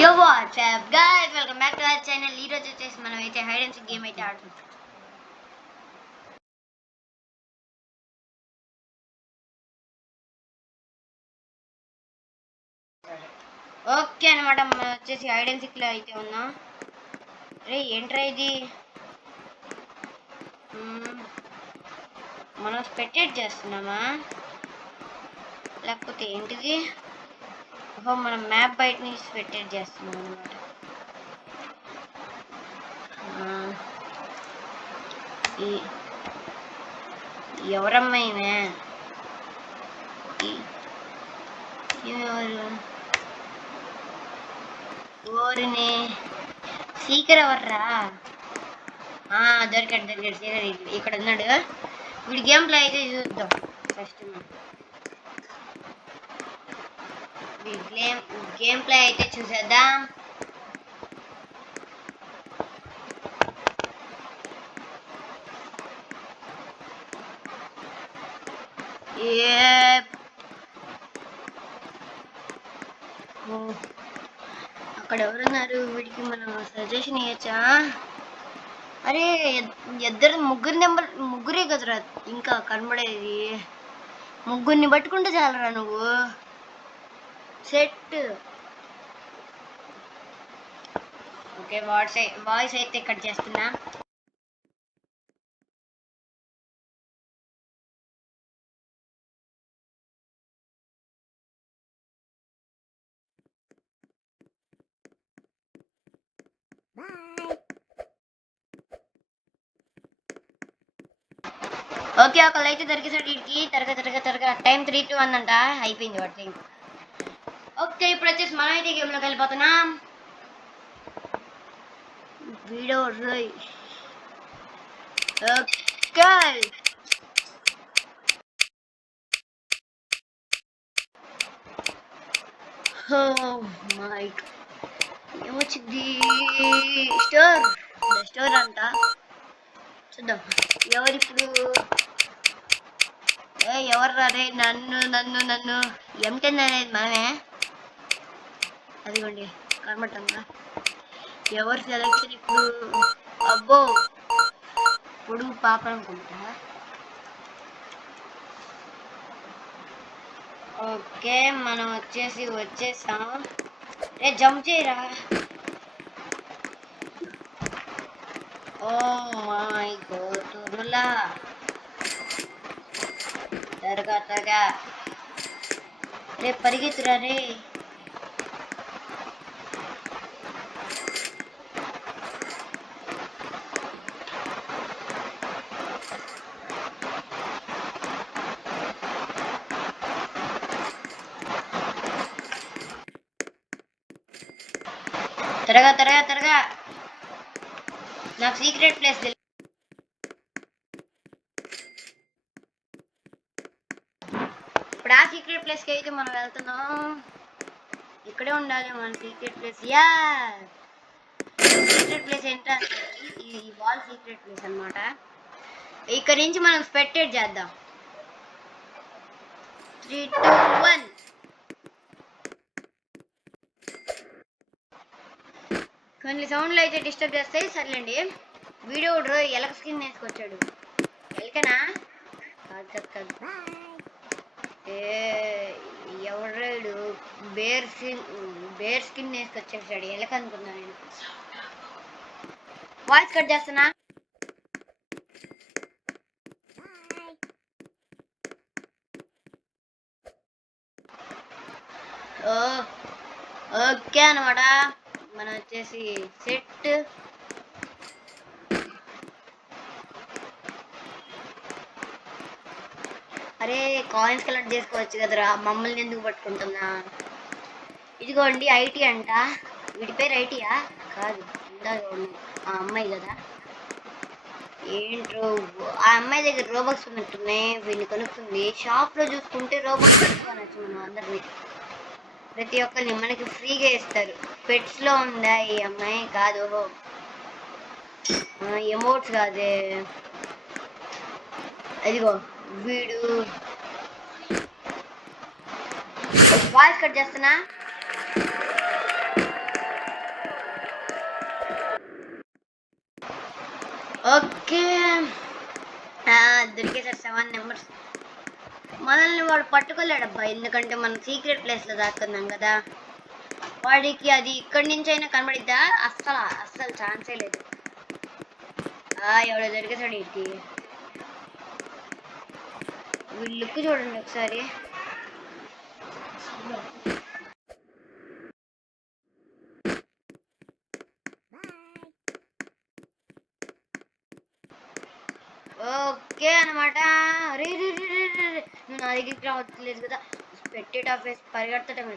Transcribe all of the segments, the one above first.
Yo, what's up guys, welcome back to our channel. ఈ రోజు వచ్చేసి మనం అయితే హైడ్ అండ్ సీక్ గేమ్ అయితే ఆడుతున్నాం. ఓకే అనమాట, మనం వచ్చేసి హైడ్ అండ్ సీక్ లో అయితే ఉన్నాం. రే ఏంట్రా ఇది, మనం స్పెక్టేట్ చేస్తున్నామా లేకపోతే ఏంటిది? ఓహో, మనం మ్యాప్ బయట నుంచి స్పెక్టేట్ చేస్తున్నాం అనమాట. ఎవరమ్మాయినే ఎవరు ఓరిని సీకర్ ఎవర్రా? దొరికాడు సీకర్ ఇక్కడ ఉన్నాడు. వీడి గేమ్ ప్లే అయితే చూద్దాం ఫస్ట్. గేమ్ ప్లే అయితే చూసేద్దాం. అక్కడ ఎవరున్నారు? వీడికి మనం సజెషన్ ఇవ్వచ్చా? అరే ముగ్గురు నెంబర్ ముగ్గురే కదరా ఇంకా కనబడేది. ముగ్గురిని పట్టుకుంటే చాలరా నువ్వు. సెట్. ఓకే, వాయిస్ అయితే ఇక్కడ చేస్తున్నా. ఓకే, ఒకళ్ళు అయితే దొరికేసాడు వీడికి. త్వరగా టైం 3 to 1 అంట. అయిపోయింది వాటి టైం. ఓకే, ఇప్పుడు వచ్చేసి మనం అయితే గేమ్లోకి వెళ్ళిపోతున్నాం. వీడియో ఓకే, మైక్ ఏమొచ్చింది? స్టోర్ అంట. చూద్దాం ఎవరిప్పుడు. ఎవరు రే? నన్ను M10 అనేది మనమే. అదిగోండి కనబడుతుందా? ఎవరు సెలెక్షన్ ఇప్పుడు? అబ్బో, పొడుగు పాప అనుకుంటా. ఓకే, మనం వచ్చేసాం. రే జంప్ చేయరా. ఓ మై గోతురులా. త్వరగా రే పరిగెత్తురా రే. త్వరగా నాకు సీక్రెట్ ప్లేస్ తెలియదు. ఇప్పుడు ఆ సీక్రెట్ ప్లేస్కి అయితే మనం వెళ్తున్నాం. ఇక్కడే ఉండాలి మన సీక్రెట్ ప్లేస్. సీక్రెట్ ప్లేస్ ఏంటంటే ఈ వాల్ సీక్రెట్ ప్లేస్ అనమాట. ఇక్కడ నుంచి మనం స్పెక్టేట్ చేద్దాం. 3, 2, 1. కొన్ని సౌండ్లు అయితే డిస్టర్బ్ చేస్తాయి, సర్లేండి. వీడియో ఎలక స్కిన్ వేసుకొచ్చాడు. ఎలకనా? కాదు. ఎవరాడు? బేర్ స్కిన్ వేసుకొచ్చేసాడు. ఎలక అనుకున్నా నేను. వాయిస్ కట్ చేస్తున్నా. ఓకే అనమాట, మనం వచ్చేసి సెట్. అరే కాయిన్స్ కలెక్ట్ చేసుకోవచ్చు కదరా, మమ్మల్ని ఎందుకు పట్టుకుంటున్నా? ఇదిగోండి ఐటీ అంట. వీడి పేరు ఐటీయా? కాదు, ఆ అమ్మాయి కదా. ఏంట్రో ఆ అమ్మాయి దగ్గర రోబక్స్ ఉన్నట్టున్నాయి. వీడిని కొనుక్కుంది. షాప్లో చూసుకుంటే రోబక్స్ కొనుక్కోనొచ్చు మనం అందరినీ. ప్రతి ఒక్కరిని మనకి ఫ్రీగా ఇస్తారు. పెట్స్లో ఉందా ఈ అమ్మాయి? కాదు, ఎమోట్స్ కాదే. అదిగో వీడు. వాయిస్ కట్ చేస్తున్నా. దొరికేసారు 7 నెంబర్స్. మనల్ని వాడు పట్టుకోలేడబ్బా, ఎందుకంటే మనం సీక్రెట్ ప్లేస్లో దాక్కున్నాం కదా. వాడికి అది ఇక్కడి నుంచి అయినా కనబడిద్దా? అస్సలు ఛాన్సే లేదు. ఎవడో దొరికేసాడు వీటికి. వీళ్ళు లుక్ చూడండి ఒకసారి. ఓకే అనమాట. రే రే రే రే రే రే. నువ్వు నా దగ్గరికి రావట్లేదు కదా. పెట్టేటాప్ వేసి పరిగెడతటం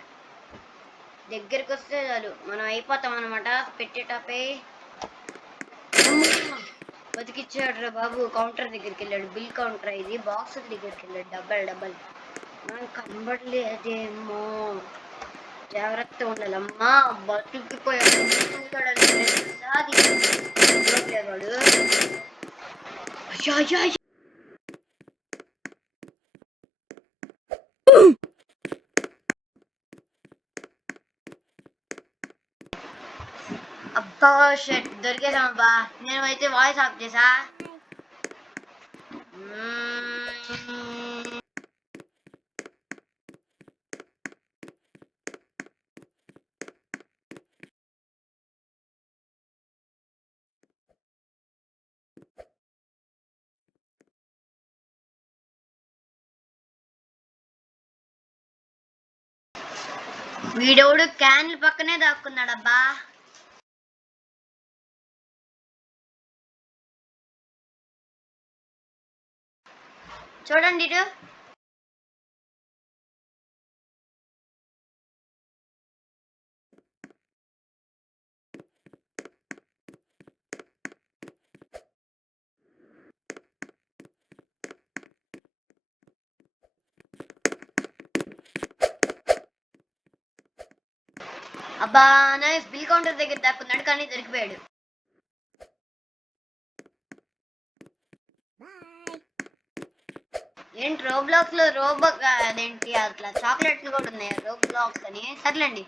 దగ్గరికి వస్తే చాలు మనం అయిపోతాం అనమాట. పెట్టేటాపే బతికిచ్చాడు రా బాబు. కౌంటర్ దగ్గరికి వెళ్ళాడు. బిల్ కౌంటర్ ఇది. బాక్స్ దగ్గరికి వెళ్ళాడు. డబ్బల్ మనం కనబడలేదేమో, జాగ్రత్త ఉండాలమ్మా. బతుకిపోయాడు. వాడు అబ్బా షట్ దొరికేసామబ్బా. నేను అయితే వాయిస్ ఆఫ్ చేసా. వీడోడు క్యాన్ల పక్కనే దాక్కున్నాడబ్బా. చూడండి ఇటు. అబ్బా నైస్. బిల్ కౌంటర్ దగ్గర దాక్కున్నాడు కానీ దొరికిపోయాడు. ఏంటి రోబ్లాక్స్ లో అదేంటి అట్లా చాక్లెట్లు కూడా ఉన్నాయి రోబ్లాక్స్ అని. సర్లేండి.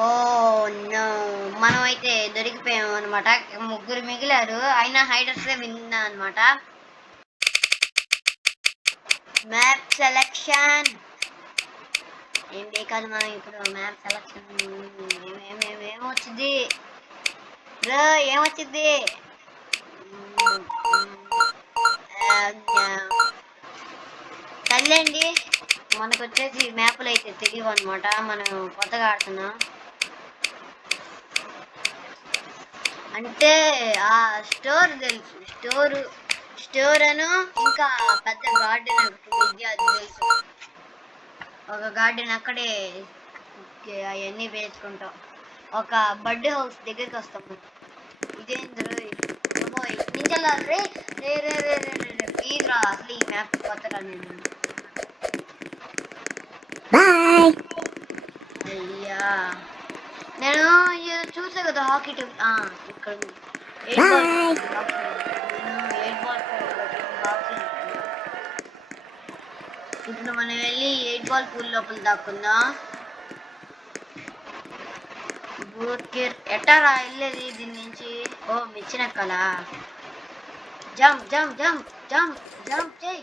ఓ నో, మనం అయితే దొరికిపోయాం అనమాట. ముగ్గురు మిగిలారు, అయినా హైడర్సే విన్నా అనమాట. మ్యాప్ సెలెక్షన్ ఏంటి కాదు, మనం ఇప్పుడు మ్యాప్ సెలెక్షన్ ఏమొచ్చింది బ్రో? ఏమొచ్చింది? సర్లేండి, మనకు వచ్చేసి మ్యాప్లు అయితే తెలియవు అనమాట. మనం కొత్తగా ఆడుతున్నాం. అంటే ఆ స్టోర్ తెలుసు. స్టోర్ అను ఇంకా పెద్ద గార్డెన్ విద్య అది తెలుసు. ఒక గార్డెన్ అక్కడే అవన్నీ వేసుకుంటాం. ఒక బర్డ్ హౌస్ దగ్గరికి వస్తాము. ఇదేంద్ర నింజలా రే రే రే రే రే రే ప్లీజ్ రా. అసలు ఈ మ్యాప్ కొత్తరా నేను. అయ్యా నేను చూసా కదా హాకీ టీమ్ ఇక్కడ 8 బాల్ హాకీ. ఇప్పుడు మనం వెళ్ళి 8 బాల్ పూల్ లోపల దాక్కుందాం. ఎట్టారా వెళ్ళేది దీని నుంచి? ఓ మెచ్చినక్కలా. Jump jump jump jump jump చేయి.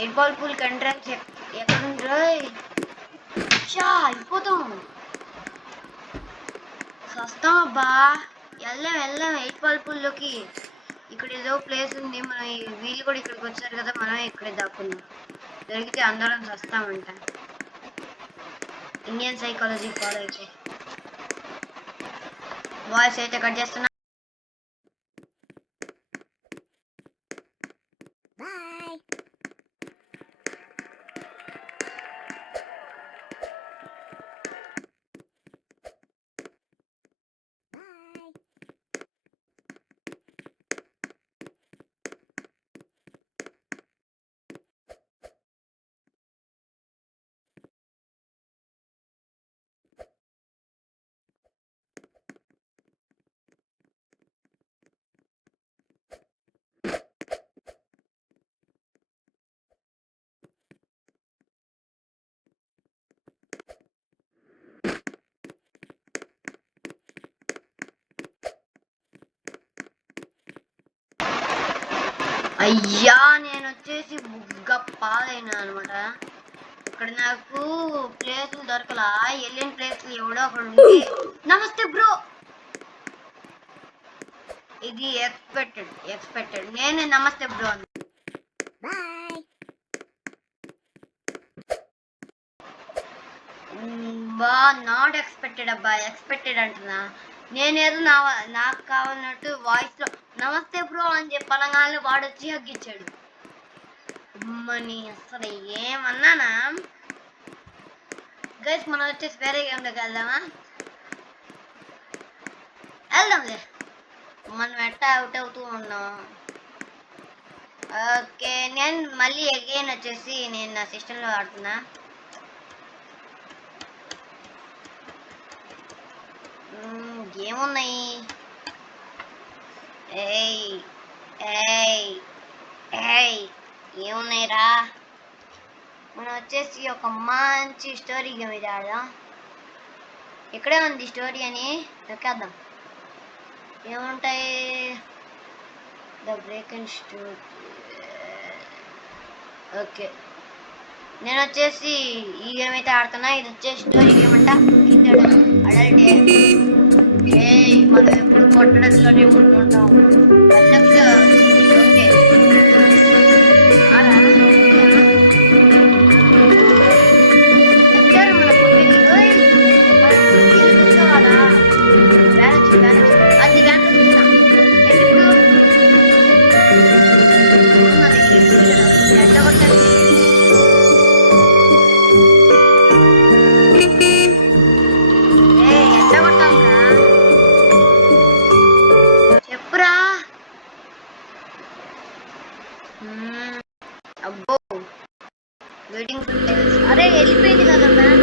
8 బాల్ పూల్ ఎంట్రన్స్ ఎక్కడుంది? అయిపోతాం. వస్తాం అబ్బా. వెళ్దాం 8 బాల్ పూల్లోకి. ఇక్కడ ఏదో ప్లేస్ ఉంది. మనం వీళ్ళు కూడా ఇక్కడికి వచ్చారు కదా, మనం ఇక్కడే దాక్కున్నాం. దొరికితే అందరం వస్తామంట. ఇండియన్ సైకాలజీ ఫాలో అయితే వాయిస్ అయితే కట్ చేస్తున్నా. అయ్యా నేను వచ్చేసి బుగ్గ పాలైనా అనమాట. ఇక్కడ నాకు ప్లేసులు దొరకలా. వెళ్ళిన ప్లేస్లు ఎవడో ఒకడు ఉండి నమస్తే బ్రో. ఇది ఎక్స్పెక్టెడ్ నేను నమస్తే బ్రో అని. బా నాట్ ఎక్స్పెక్టెడ్ అబ్బా, ఎక్స్పెక్టెడ్ అంటున్నా. నేనేదో నాకు కావాలన్నట్టు వాయిస్ లో నమస్తే బ్రో అని చెప్పనగానే వాడు వచ్చి హగ్గిచ్చాడు. అమ్మని అసలు ఏమన్నానా. గైస్ మనం వచ్చేసి వేరే గేమ్లోకి వెళ్దాంలే. మనం ఎట్టా అవుట్ అవుతూ ఉన్నాం. ఓకే నేను మళ్ళీ అగైన్ వచ్చేసి నేను నా సిస్టంలో ఆడుతున్నా. ఏమున్నాయి? ఏమున్నాయిరా? మనం వచ్చేసి ఒక మంచి స్టోరీ గేమ్ ఇది ఆడదాం. ఇక్కడే ఉంది స్టోరీ అని దొక్కేద్దాం. ఏముంటాయి? The break and story. Okay నేను వచ్చేసి ఈ గేమ్ అయితే ఆడుతున్నా. ఇది వచ్చేసి స్టోరీ గేమ్ అంట. అడల్టే మనం ఎప్పుడు కొట్టడంలోనే ఉంటుంటాం. అబ్బో వెయిటింగ్. అరే వెళ్ళిపోయింది కదా మ్యామ్.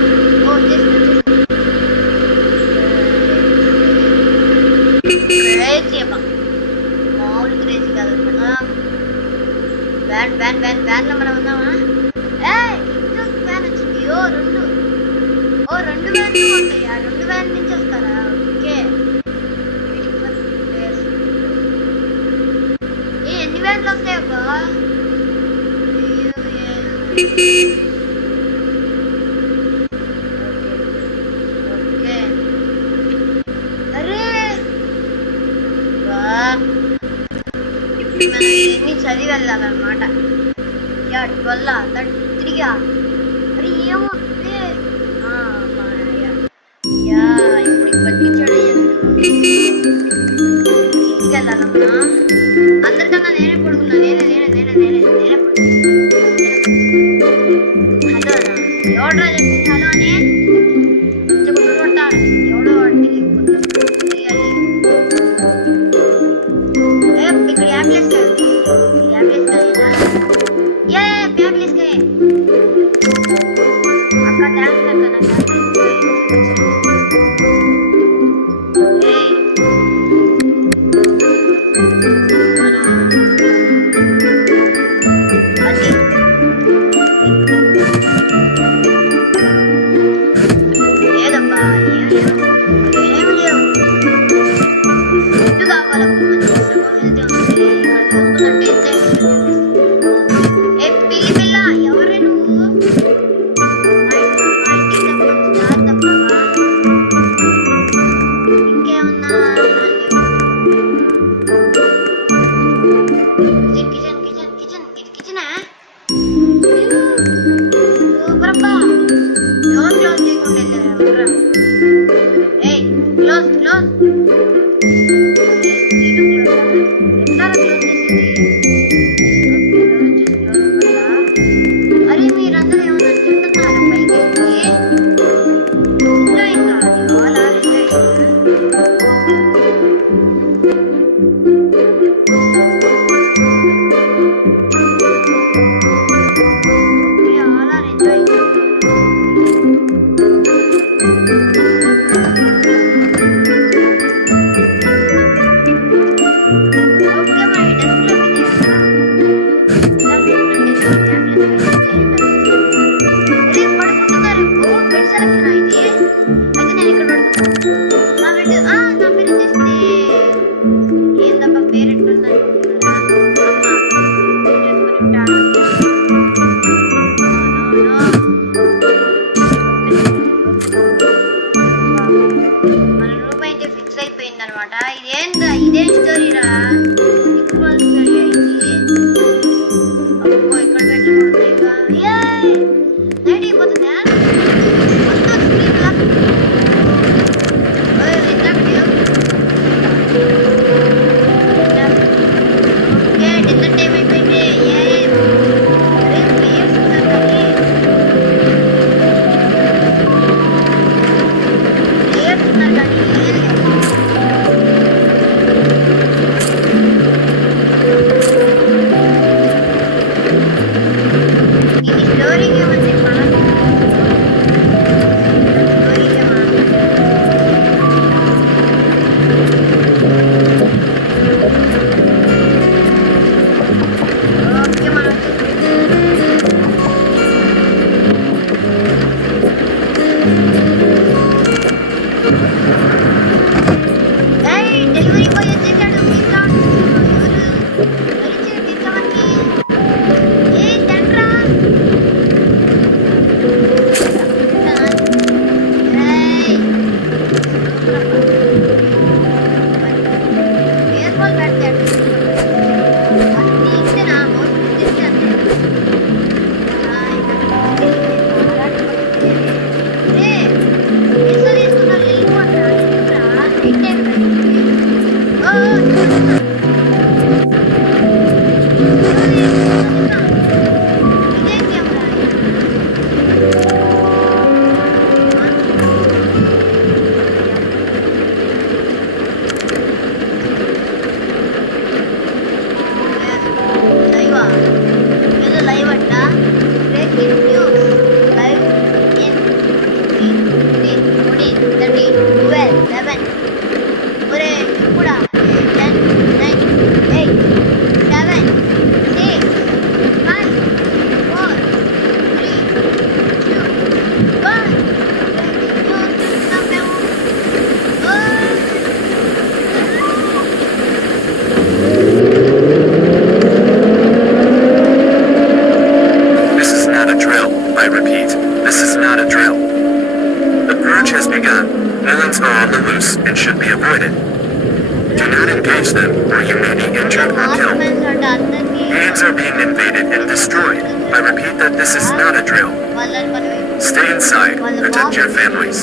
క్రేజీ అబ్బా, మామూలు క్రేజీ కాదనమాట. వ్యాన్లో మనం ఉన్నామా? వ్యాన్ వచ్చింది. రెండు వ్యాన్లు ఉంటాయి. ఆ రెండు వ్యాన్ నుంచి వస్తారా? ఓకే ఎన్ని వ్యాన్లు వస్తాయి అబ్బా? అరే ఇప్పుడు మనం ఇవన్నీ చదివి వెళ్ళాలన్నమాట. వల్ల తిరిగా అరే ఏమో ఇప్పుడు పట్టించాడు. ఇంటికి వెళ్ళాలమ్మా. అందరికన్నా నేనే పడుకున్నా. నేనే హలో ఎవడరా చెప్పింది హలో అని కొట్టాలి. ఎవడో ఇక్కడ యాప్లెస్ అక్క థ్యాంక్స్ అక్క. స్టోరీ రా, ఫుట్బాల్ స్టోరీ అయింది. అబ్బో ఇక్కడ పెట్టిన లైట్ అయిపోతుందా మొత్తం స్క్రీన్ లాక్. ఎట్లా ఓకే డిన్నర్ టైం అయిపోయింది. అరే ప్లేయర్స్ ఉన్నారు కానీ ఇది స్టోరీ గేమ్ అంటే మనం స్టోరీ గేమ్ ఓకే మనం డెలివరీ బాయ్ వచ్చేసాడు. పిజ్జా పిజ్జాకి ఏ తండ్రా బేస్బాల్ బ్యాట్ అన్ని ఇస్తేనా మౌస్ ఇస్తే అంతే. ఎట్లా తీసుకున్నారు వెళ్ళిపోతారా లైవ్ అంట బ్రేకింగ్ న్యూస్ లైవ్ ఇన్ 15, 14, 13, 12, 11 ఒరే ఇప్పుడా 10, 9, 8, 7, 6, 5, 4, 3, 2, 1 This is not a drill. I repeat, this is not a drill. The purge has begun. Villains are on the loose and should be avoided. Do not engage them or you may be injured or killed. Hands are being invaded and destroyed. I repeat that this is not a drill. Stay inside. Protect your families.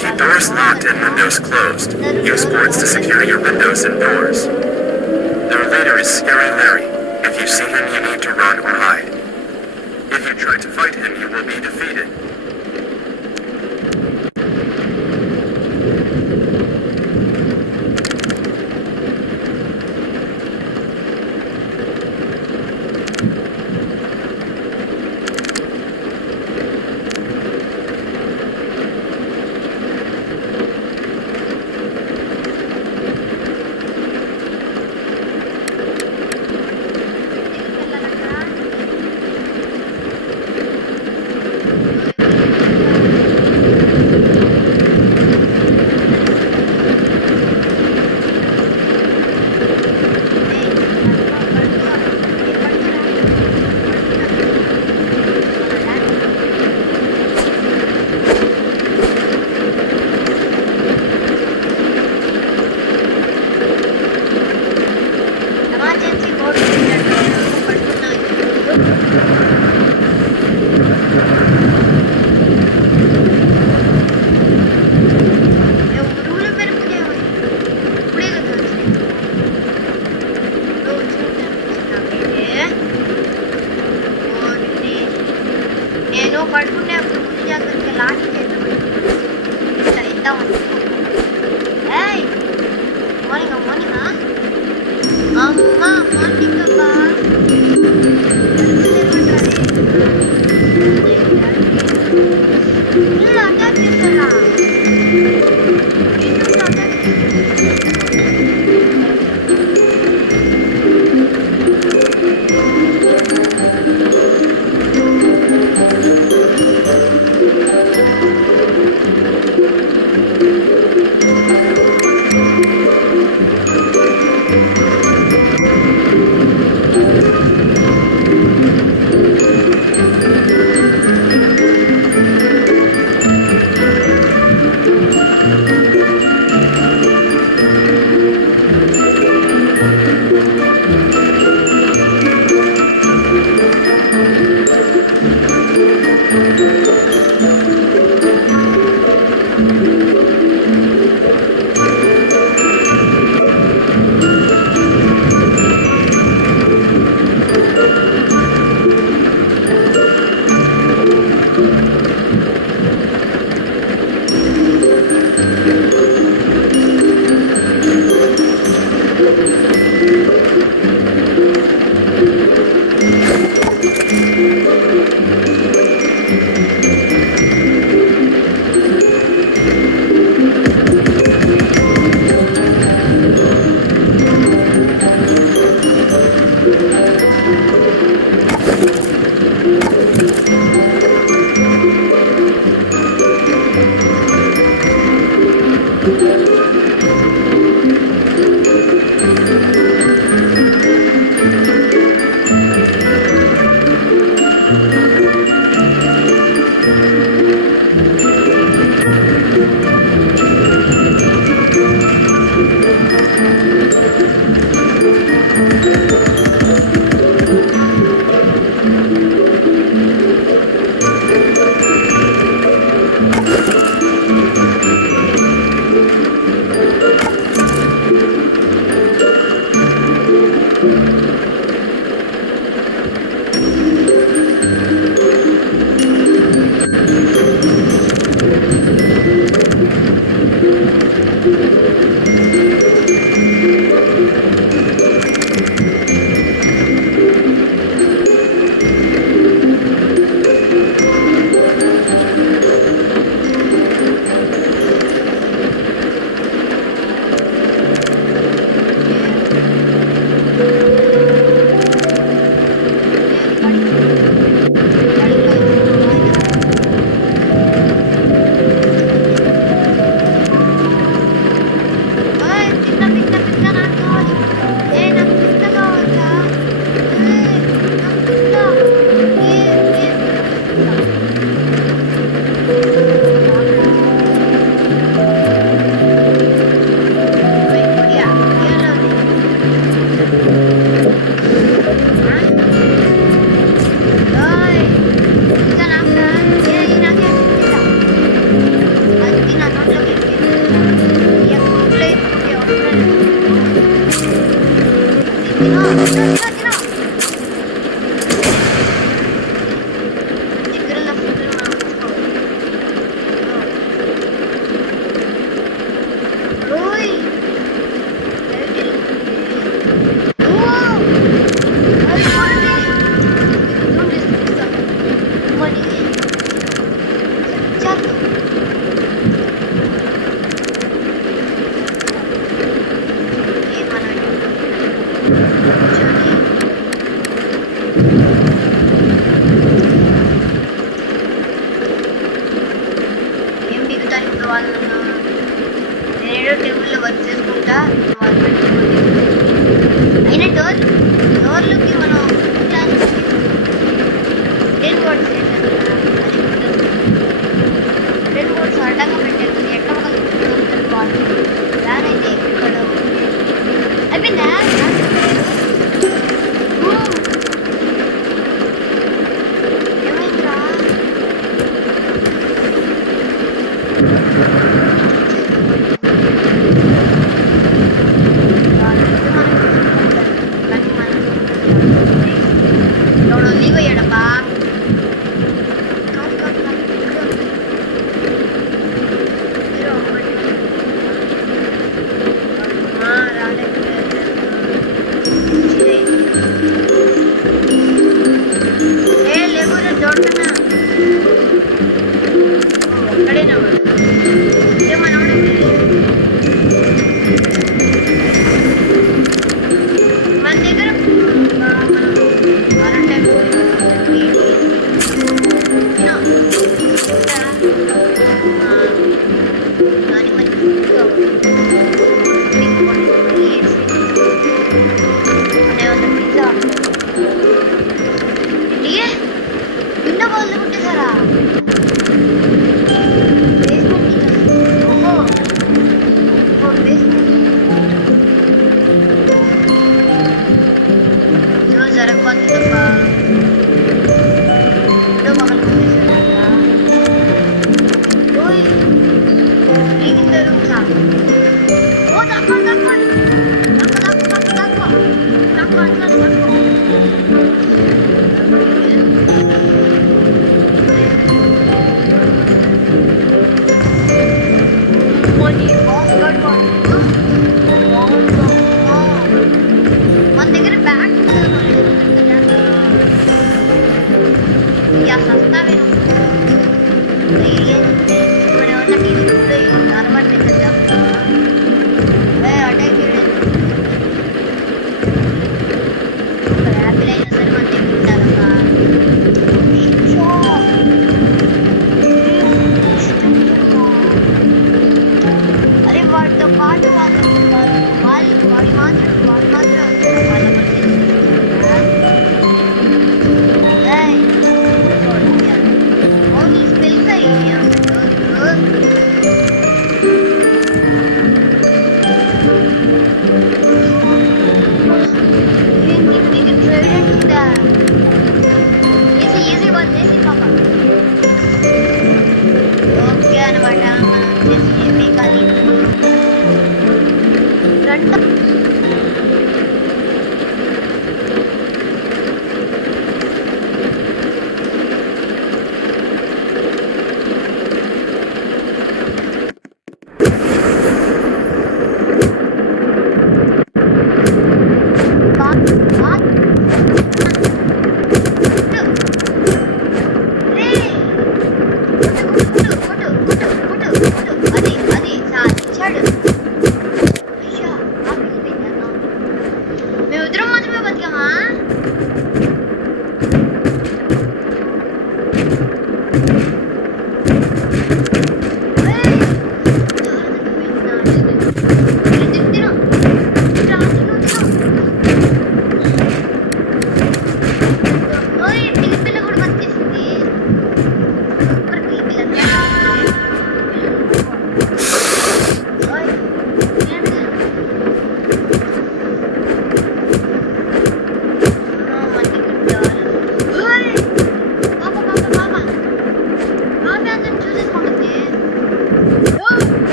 Keep doors locked and windows closed. Use boards to secure your windows and doors. Their leader is Scary Larry. If you see him, you need to run or hide. If you try to fight him, you will be defeated. ఏం దిగుతాను ఇప్పుడు వాళ్ళు నేనేదో టేబుల్లో work చేసుకుంటా వాళ్ళు అయినా డోర్లకి మనం టెన్ బోర్డ్స్ టెన్ బోర్డ్స్ అడ్డంగా పెట్టారు ఎక్కడ వాళ్ళు దానైతే ఇక్కడ అయిపోయిందా ఏమైందిరా ఎవడో లీవ్ అయ్యాడబ్బా మన దగ్గర బ్యాగ్ సస్తావే అరే